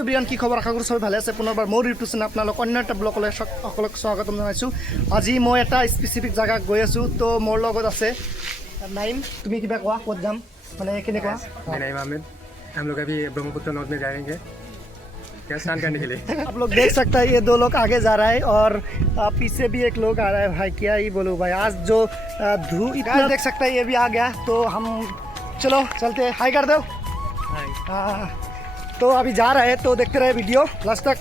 Everyone কি খবৰ আশা কৰোঁ সবাই ভালে আছে পুনৰবাৰ মোৰ ইউটিউব চেনেল আপোনালোক অন্য এটা ব্লগলৈ সকলোকে স্বাগতম জনাইছোঁ আজি মই এটা স্পেচিফিক জায়গাত গৈ আছোঁ তো মোৰ লগত আছে নাইম তুমি কিবা কোৱা ক'ত যাম মানে কেনেকুৱা नाइम अहमद हम लोग अभी ब्रह्मपुत्र नद में जाएंगे क्या स्नान करने के लिए आप लोग देख सकते हैं ये दो लोग आगे जा रहा है और पीछे भी एक लोग आ रहा है भाई क्या ही बोलूँ भाई आज जो धूप इतना देख सकते हैं ये भी आ गया तो हम चलो चलते हाई कर दो हाँ तो अभी जा रहे हैं तो देखते रहे वीडियो लास्ट तक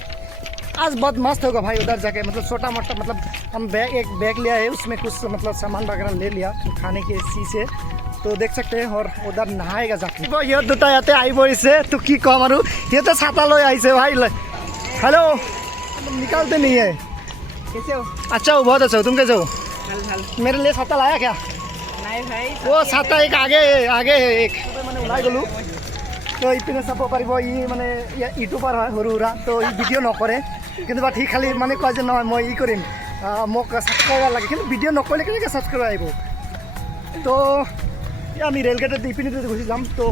आज बहुत मस्त होगा भाई उधर जाके मतलब छोटा मोटा मतलब हम एक बैग लिया है उसमें कुछ मतलब सामान वगैरह ले लिया खाने के चीज़ से तो देख सकते हैं और उधर नहाएगा जाके तो ये दुटा याते आई परिसे तो की कम और ये तो छाता लो आई से भाई हेलो निकालते नहीं है कैसे हो? अच्छा हो बहुत अच्छा हो तुम कैसे हो मेरे लिए छाता लाया क्या नहीं भाई वो छाता एक आगे आगे है एक मैंने उलाई गलू तो इतने सब पारिब माने यूट्यूबार है सरू सुरा तो भिडिओ नकरे किन्तु बाट खाली माने कय जे নহয় মই কৰিম মোক সাবস্ক্ৰাইবাৰ লাগে কিন্তু ভিডিও নকৰিলে কেনেকৈ সাবস্ক্রাইব আহিব तो আমি रेल गेट इपिने घुसी जाम तो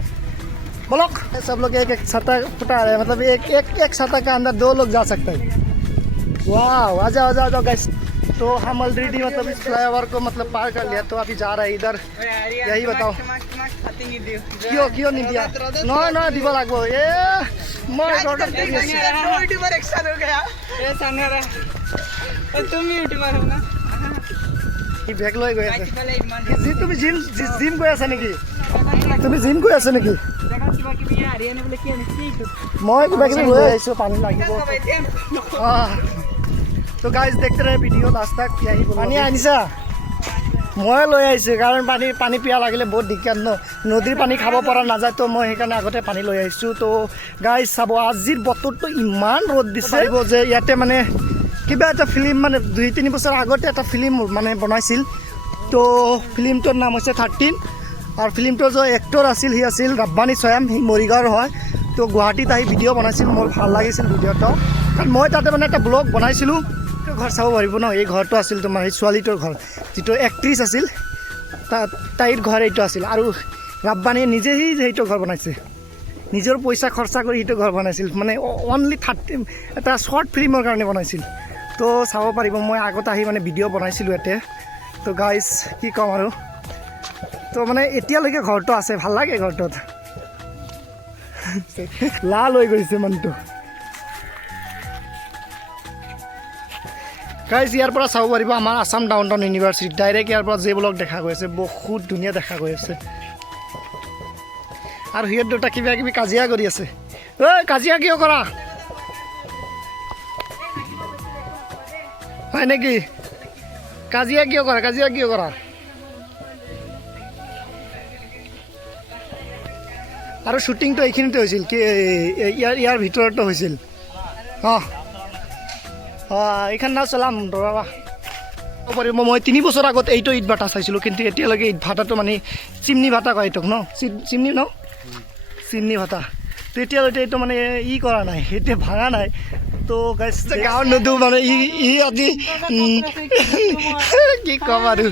ब्लॉक सब लोग एक एक छाता फुटा रहे मतलब एक छाता के अंदर दो लोग जा सकते हैं वाह आ जाओ गाइस तो हम ऑलरेडी मतलब इस फ्लाईओवर को मतलब पार कर लिया तो अभी जा रहा है इधर यही बताओ क्यों नहीं दिया ना दिवा लागो ए मैं ऑर्डर कर दिया यूट्यूबर एक्शन हो गया ए सानरा तुम भी यूट्यूबर हो ना কি বেগ লৈ গৈ আছে তুমি জিম গৈ আছা নেকি তুমি জিম গৈ আছা নেকি দেখা কিবা কিবি হাৰিয়ানে বোলে কি আনিছি মই কিবা কিবি লৈ আহিছো পানী লাগিব তো গাইজ দেখতে ৰহে ভিডিঅ' লাষ্ট তক কি আহিব পানী আনিছা মই লৈ আহিছোঁ কাৰণ পানী পিয়া লাগিলে বহুত দিগদাৰ নদীৰ পানী খাব পৰা নাযায় তো মই সেইকাৰণে আগতে পানী লৈ আহিছোঁ তো গাইজ চাব আজিৰ বতৰটো ইমান ৰ'দ দিছে যে ইয়াতে মানে কিবা এটা ফিল্ম মানে 2-3 বছৰ আগতে এটা ফিল্ম মানে বনাইছিল তো ফিল্মটোৰ নাম হৈছে 13 আৰু ফিল্মটোৰ যে এক্টৰ আছিল সি আছিল ৰাব্বানী স্বয়ং সি মৰিগাঁৱৰ হয় তো গুৱাহাটীত আহি ভিডিঅ' বনাইছিল মোৰ ভাল লাগিছিল ভিডিঅ'টো কাৰণ মই তাতে মানে এটা ব্লগ বনাইছিলোঁ ঘৰ চাব পাৰিব ন এই ঘৰটো আছিল তোমাৰ সেই ছোৱালীটোৰ ঘৰ যিটো এক্ট্ৰেছ আছিল তাইৰ ঘৰ এইটো আছিল আৰু ৰাব্বানীয়ে নিজেই সেইটো ঘৰ বনাইছে নিজৰ পইচা খৰচা কৰি সেইটো ঘৰ বনাইছিল মানে অনলি 13 এটা শ্বৰ্ট ফিল্মৰ কাৰণে বনাইছিল তো চাব পাৰিব মই আগত আহি মানে ভিডিঅ' বনাইছিলোঁ ইয়াতে তো গাইজ কি ক'ম আৰু তো মানে এতিয়ালৈকে ঘৰটো আছে ভাল লাগে ঘৰটোত লাল হৈ গৈছে মানুহটো গাইজ ইয়াৰ পৰা চাব পাৰিব আমাৰ Assam down town university direct ইয়াৰ পৰা যে ব্লক দেখা গৈ আছে বহুত ধুনীয়া দেখা গৈ আছে আৰু সিহঁত দুটা কিবা কিবি কাজিয়া কৰি আছে ঐ কাজিয়া কিয় কৰা হয় নেকি কাজিয়া কিয় কৰা আৰু শ্বুটিংটো এইখিনিতে হৈছিল কি ইয়াৰ ভিতৰতো হৈছিল এইখন নাও চলাম ৰবা পাৰিব মই 3 বছৰ আগত এইটো ইট ভাটা চাইছিলোঁ কিন্তু এতিয়ালৈকে ইট ভাটাটো মানে চিমনি ভাটা কয় এইটোক ন চিমনি ভাটা তো এতিয়ালৈকে এইটো মানে কৰা নাই এতিয়া ভাঙা নাই তো গাইছ গাঁৱৰ নদী মানে আজি কি ক'ম আৰু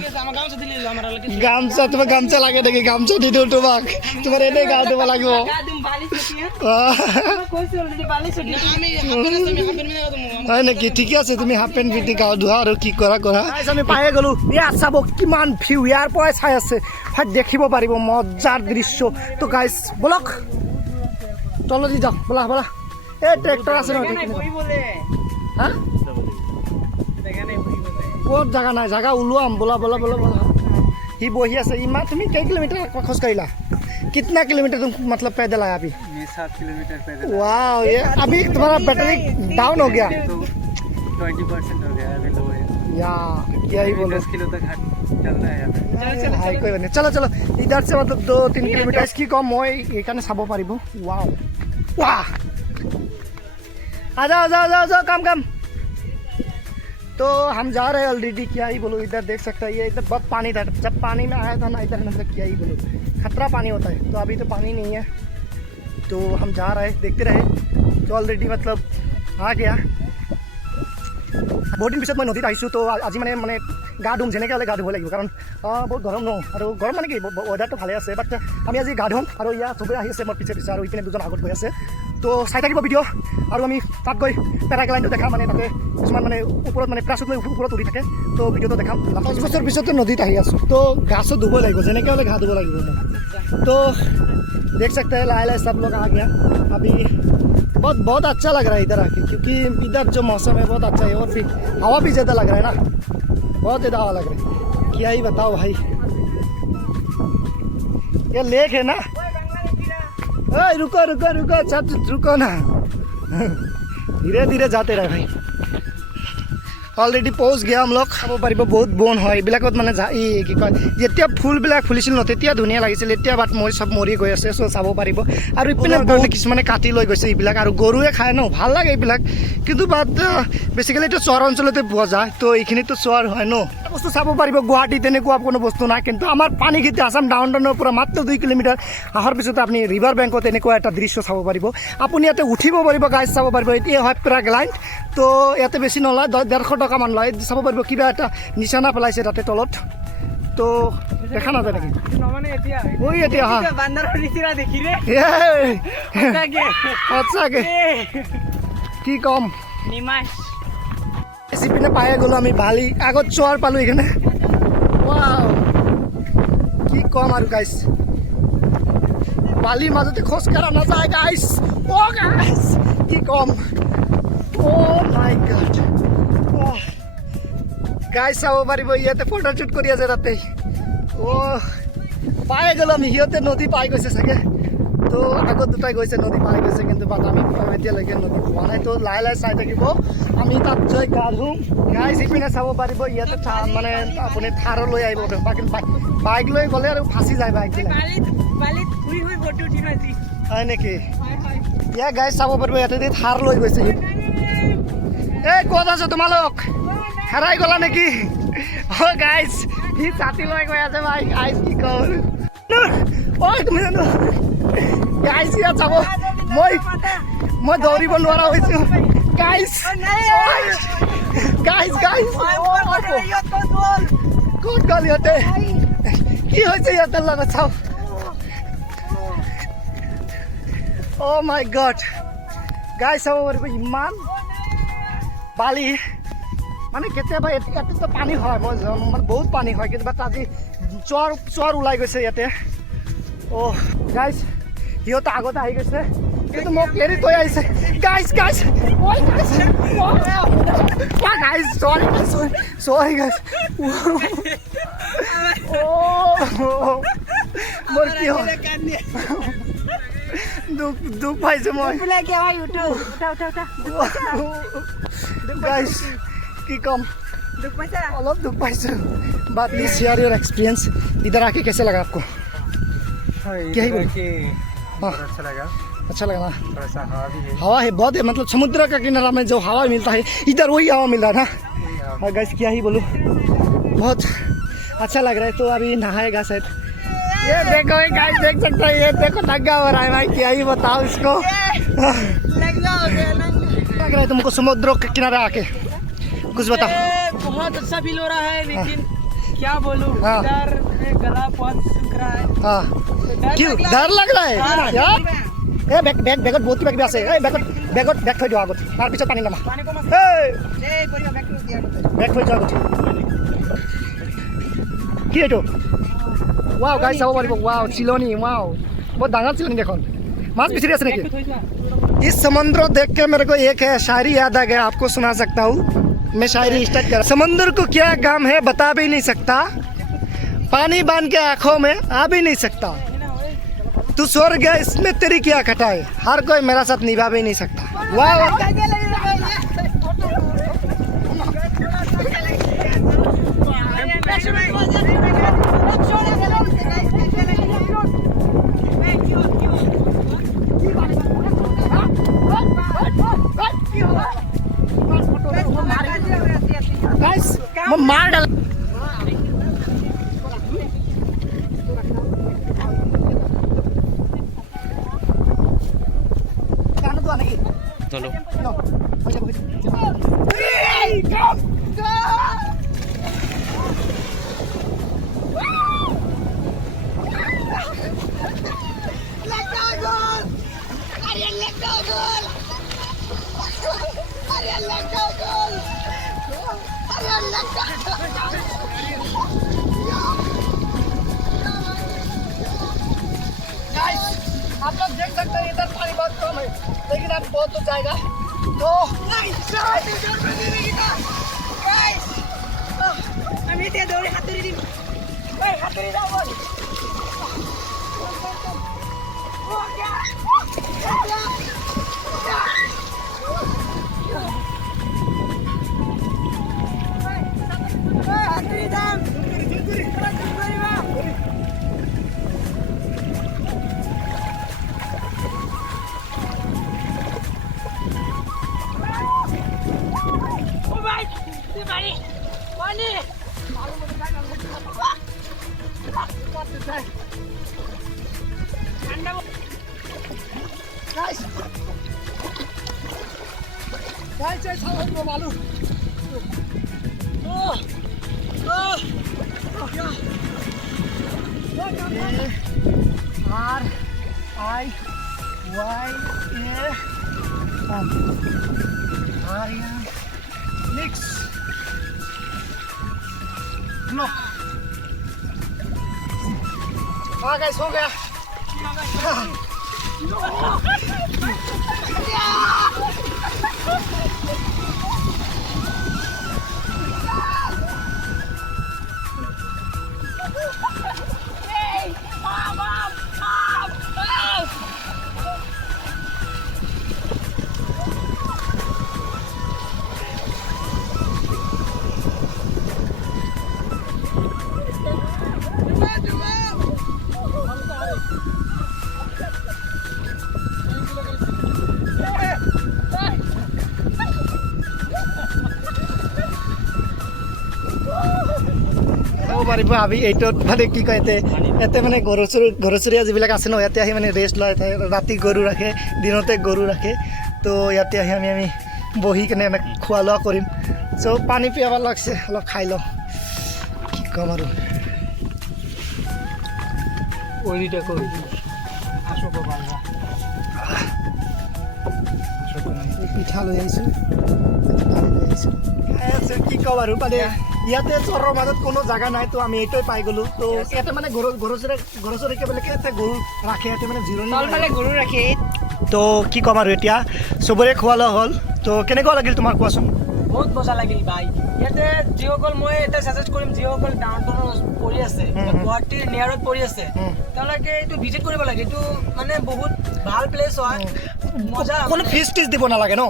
গামছা তোমাক গামছা লাগে নেকি গামছা দি দিওঁ তোমাক তোমাৰ এনেই গা ধুব লাগিব হয় নেকি ঠিকে আছে তুমি হাফ পেণ্ট পিন্ধি গা ধোৱা আৰু কি কৰা আমি পায়ে গ'লোঁ ইয়াত চাব কিমান ভিউ ইয়াৰ পৰাই চাই আছে ভাই দেখিব পাৰিব মজাৰ দৃশ্য তো গাইছ বলক তলদি যাওক বলা এই ট্ৰেক্টৰ আছে নহয় হা ক'ত জাগা নাই জাগা ওলোৱাম বলা সি বহি আছে ইমান তুমি কেই কিলোমিটাৰ খোজ কাঢ়িলা कितना किलोमीटर तुम मतलब पैदल आया अभी 7 किलोमीटर पैदल वाह ये अभी तुम्हारा बैटरी डाउन हो गया 20% हो गया अभी लो है या क्या ही बोलो 10 किलो तक चलना है हाई कोई नहीं चलो इधर से मतलब 2-3 किलोमीटर इसकी कम মই এখানে চাব পাৰিব वाह आ जाओ काम तो हम जा रहे हैं ऑलरेडी क्या ही बोलो इधर देख सकते हैं ये इधर बहुत पानी था जब पानी में आया था ना इधर मतलब क्या ही बोलो खतरा पानी होता है तो अभी तो पानी नहीं है तो हम जा रहे हैं देखते रहे तो ऑलरेडी मतलब आ गया बहुत दिन पिछत मैं नदीत आइছোঁ तो আজি মানে গা ধুম যেনেকৈ হ'লে গা ধুব লাগিব কাৰণ বহুত গৰম ন আৰু গৰম মানে কি ৱেডাৰটো ভালে আছে বাট আমি আজি গা ধুম আৰু ইয়াত চবেই আহি আছে মোৰ পিছে আৰু ইপিনে দুজন আগত গৈ আছে তো চাই থাকিব ভিডিঅ' আৰু আমি তাত গৈ পেৰাগ্লাইডটো দেখাম মানে তাতে কিছুমান মানে ওপৰত মানে প্লাছত লৈ ওপৰত উৰি থাকে তো ভিডিঅ'টো দেখাম 5 বছৰ পিছতে নদীত আহি আছোঁ তো গাছো ধুব লাগিব যেনেকৈ হ'লে ঘাঁ ধুব লাগিব মোক तो देख सकते हैं लाए सब लोग आ गया अभी बहुत अच्छा लग रहा है इधर आके क्योंकि इधर जो मौसम है बहुत अच्छा है और फिर हवा भी ज़्यादा लग रहा है ना बहुत ज़्यादा हवा लग रहा है क्या ही बताओ भाई ये लेक है ना रुको रुको रुको सब रुको ना धीरे धीरे जाते रहे भाई অলৰেডি পৌজ গিয়া আমলোক খাব পাৰিব বহুত বন হয় এইবিলাকত মানে কি কয় যেতিয়া ফুলবিলাক ফুলিছিল ন তেতিয়া ধুনীয়া লাগিছিল এতিয়া বাট চব মৰি গৈ আছে চ' চাব পাৰিব আৰু ইপিনে বহুত কিছুমানে কাটি লৈ গৈছে এইবিলাক আৰু গৰুৱে খায় ন ভাল লাগে এইবিলাক কিন্তু বাট বেছিকেলি এইটো চহৰ অঞ্চলতে পোৱা যায় তো এইখিনিতো চহৰ হয় ন বস্তু চাব পাৰিব গুৱাহাটীত তেনেকুৱা কোনো বস্তু নাই কিন্তু আমাৰ পানীখেতি আছাম ডাউন টাউনৰ পৰা মাত্ৰ 2 কিলোমিটাৰ অহাৰ পিছতে আপুনি ৰিভাৰ বেংকত এনেকুৱা এটা দৃশ্য চাব পাৰিব আপুনি ইয়াতে উঠিব পাৰিব গাইজ চাব পাৰিব এতিয়া হয় পেৰাগ্লাইড তো ইয়াতে বেছি নলয় 150 টকা মান লয় চাব পাৰিব কিবা এটা নিচানা পেলাইছে তাতে তলত তো দেখা নাযায় নেকি ওই এতিয়া হা সঁচাকে কি কম সিপিনে পায়ে গ'লো আমি বালি আগত চোৱাৰ পালোঁ এইখানে ৱাও কি কম আৰু গাইছ বালিৰ মাজতে খোজ কঢ়া নাযায় গাইছ গাইছ কি কম মাই গড গাইছ চাব পাৰিব ইয়াতে ফটোশ্বুট কৰি আছে তাতে পাই গ'লো আমি সিহঁতে নদী পাই গৈছে চাগে তো আগত দুটাই গৈছে নদী পাই গৈছে কিন্তু বাট আমি এতিয়ালৈকে নদী পোৱা নাই তো লাহে লাহে চাই থাকিব আমি তাত গৈ গা ধুম গাইছ ইপিনে চাব পাৰিব ইয়াতে মানে আপুনি থাৰো লৈ আহিব বাইক লৈ গ'লে আৰু ফাঁচি যায় বাইকবিলাক হয় নেকি ইয়া গাইছ চাব পাৰিব ইয়াতে থাৰ লৈ গৈছে এই ক'ত আছো তোমালোক হেৰাই গ'লা নেকি গাইছ সি ছাতি লৈ গৈ আছে ভাই গাইছ কি কওঁ তুমি জানো গাইছ ইয়াত যাব মই দৌৰিব নোৱাৰা হৈছোঁ গাইছ গাইছ গাইছ ক'ত গ'ল ইহঁতে কি হৈছে ইহঁতৰ লগত চাওঁ মাই গড গাইছ চাব পাৰিব ইমান বালি মানে কেতিয়াবা ইয়াতেতো পানী হয় মই মানে বহুত পানী হয় কেতিয়াবা আজি চৰ ওলাই গৈছে ইয়াতে গাইছ সিহঁতে আগতে আহি গৈছে কিন্তু মোক এৰি থৈ আহিছে গাইছ গাইছ গাইছ চৰি গাইছ মোৰ কি হ'ল দুখ পাইছোঁ মই গাইছ কি কম অলপ दुख पाइसु बात प्लीज शेयर योर एक्सपीरियंस इधर आके कैसे लगा आपको क्या ही बोले अच्छा लगा ना हवा है बहुत है मतलब समुद्र का किनारा में जो हवा मिलता है इधर वही हवा मिल रहा है ना और गाइस क्या ही बोलूं बहुत अच्छा लग रहा है तो अभी नहाएगा शायद ये देखो गाइस देख सकते हैं ये देखो लगा हो रहा है भाई क्या ही बताओ इसको लग रहा है तुमको समुद्र के किनारे आके कुछ बताओ बहुत अच्छा फील हो रहा है लेकिन क्या बोलूं डर गला बहुत सूख रहा है क्यों डर लग रहा है यार ए बेगत बहुत की बैग আছে এই বেগত বেগ থৈ দিও আগত তাৰ পিছত পানী নামা এই পৰিয়া বেগ থৈ যাও আগত কি এটো वाओ गाइस চাব পাৰিব वाओ চিলনি वाओ बहुत ডাঙৰ চিলনি দেখোন মাছ বিচৰি আছে নেকি इस समुद्र देख के मेरे को एक है शायरी याद आ गया आपको सुना सकता हूँ मैं शायरी स्टार्ट कर समुद्र को क्या काम है बता भी नहीं सकता पानी बांध के आंखों में आ भी नहीं सकता तू स्वर्ग है इसमें तेरी क्या खटाई हर कोई मेरा साथ निभा भी नहीं सकता वाह गाइस मैं मार डाल चलो गाइस आप लोग देख सकते हैं इधर पानी बहुत कम है लेकिन अब बहुत दूर जाएगा तो আমি এতিয়া দৌৰি হাতুৰি দিম হাতুৰি যাওঁ বল হাতুৰি যাম Guys, guys, how are you, Malu? R-I-Y-A Mix. No. हाँ guys, हो गया. পাৰিব আমি এইটোত মানে কি কয় ইয়াতে মানে গৰুচৰীয়া যিবিলাক আছে ন ইয়াতে আহি মানে ৰেষ্ট লয় ৰাতি গৰু ৰাখে দিনতে গৰু ৰাখে তো ইয়াতে আহি আমি বহি কেনে এনে খোৱা লোৱা কৰিম চ' পানী পিয়াব লাগছে অলপ খাই লওঁ কি ক'ম আৰু পিঠা লৈ আহিছোঁ কি ক'ম আৰু মানে ইয়াতে চহৰৰ মাজত কোনো জাগা নাই তো আমি এইটোৱে পাই গ'লো তো ইয়াতে মানে গৰুচৰীয়াবিলাকে ইয়াতে গৰু ৰাখে ইয়াতে মানে জিৰণি গৰু ৰাখে তো কি ক'ম আৰু এতিয়া চবৰে খোৱা লোৱা হ'ল তো কেনেকুৱা লাগিল তোমাৰ কোৱাচোন বহুত মজা লাগিল ভাই ইয়াতে যিসকল মই এটা ছাজেষ্ট কৰিম যিসকল ডাউন টাউনত পৰি আছে গুৱাহাটীৰ নিয়াৰত পৰি আছে তেওঁলোকে এইটো ভিজিট কৰিব লাগে এইটো মানে বহুত ভাল প্লেচ হয় মজা কোনো ফিজ টিজ দিব নালাগে ন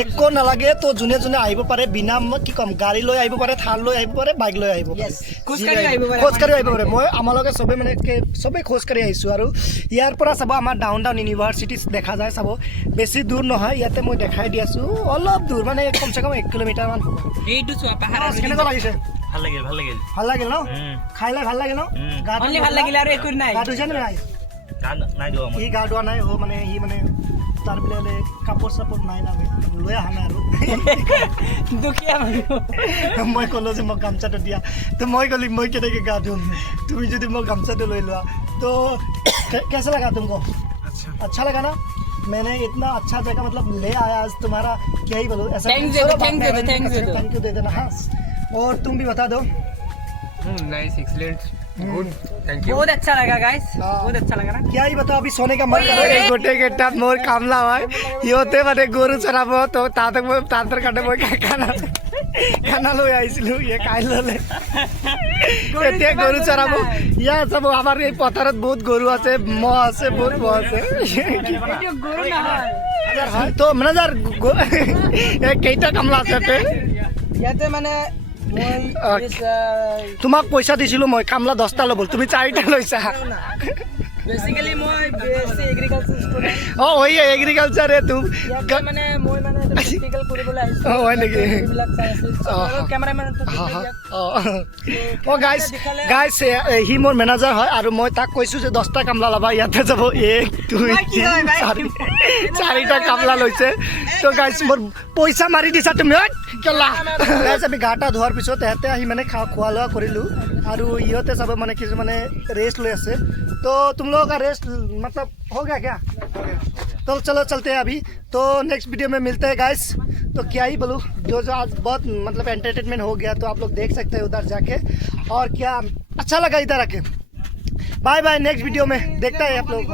একো নালাগে তো যোনে যোনে আহিব পাৰে বিনা কি ক'ম গাড়ী লৈ আহিব পাৰে থাৰ লৈ আহিব পাৰে বাইক লৈ আহিব পাৰে খোজকাঢ়ি আহিব পাৰে মই আমালোকে চবেই মানে চবেই খোজকাঢ়ি আহিছোঁ আৰু ইয়াৰ পৰা চাব আমাৰ ডাউন টাউন ইউনিভাৰ্চিটি দেখা যায় চাব বেছি দূৰ নহয় ইয়াতে মই দেখাই দি আছোঁ অলপ দূৰ মানে কমচে কম 1 কিলোমিটাৰমান হ'ব এইটো চোৱা পাহাৰ কেনেকুৱা লাগিছে ভাল লাগিল ন খাইলে ভাল লাগিল ন ভাল লাগিল আৰু একো নাই গা ধুইছে নে নাই সি গা ধোৱা নাই মানে সি মানে তাৰ বোলে কাপোৰ চাপোৰ নাই না লৈ অহা নাই আৰু দুখীয়া মানুহ মই ক'লোঁ যে মোক গামচাটো দিয়া তো মই ক'লো মই কেনেকৈ গা ধুম তুমি যদি মোক গামচাটো লৈ লোৱা তো कैसा लगा तुमको अच्छा लगा ना मैंने इतना अच्छा जगह मतलब ले आया आज तुम्हारा क्या ही बोलो ऐसा थैंक यू दे देना हाँ और तुम भी बता दो nice excellent good thank you बहुत अच्छा लगा गाइस बहुत अच्छा लगा ना क्या ही बताओ अभी सोने का मन कर रहा है गोटे गेटा मोर कामला হয় ইহঁতে মানে গৰু চৰাব তো তাঁতৰ কাৰণে মই খানা লৈ আহিছিলোঁ ইয়ে খাই ল'লে এতিয়া গৰু চৰাব ইয়াত চাব আমাৰ এই পথাৰত বহুত গৰু আছে মহ আছে বহুত মহ আছে গৰু নহয় তো মেনেজাৰ কেইটা কামলা আছে ইয়াতে মানে তোমাক পইচা দিছিলোঁ মই কামলা 10টা ল'ব তুমি 4টা লৈছা বেসিক্যালি মই বিএসসি এগ্রিকালচার স্টুডেন্ট ওই এগ্রিকালচার হে তুম মানে মই মানে প্র্যাকটিক্যাল কৰিবলৈ আহিছো হয় নেকি ক্যামেৰাম্যান গাইস হি মোৰ মেনেজাৰ হয় আৰু মই তাক কৈছোঁ যে 10টা কামলা ল'বা ইয়াতে যাব 1 2 4টা কামলা লৈছে তো গাইস মোৰ পইচা মাৰি দিছা তুমি কেলা গাইস আমি গাটা ধোৱাৰ পিছত ইয়াতে আহি মানে খোৱা লোৱা কৰিলোঁ আৰু ইহঁতে চাব মানে কিছু মানে ৰেষ্ট লৈ আছে तो तुम लोगों का रेस्ट मतलब हो गया क्या तो तो चलो चलते हैं अभी, तो नेक्स्ट वीडियो में मिलते हैं गाइस। तो क्या ही बोलूँ, जो जो आज बहुत मतलब एंटरटेनमेंट हो गया, तो आप लोग देख सकते हैं उधर जाके, और क्या अच्छा लगा इधर आके। बाय बाय, नेक्स्ट वीडियो में देखता है आप लोग।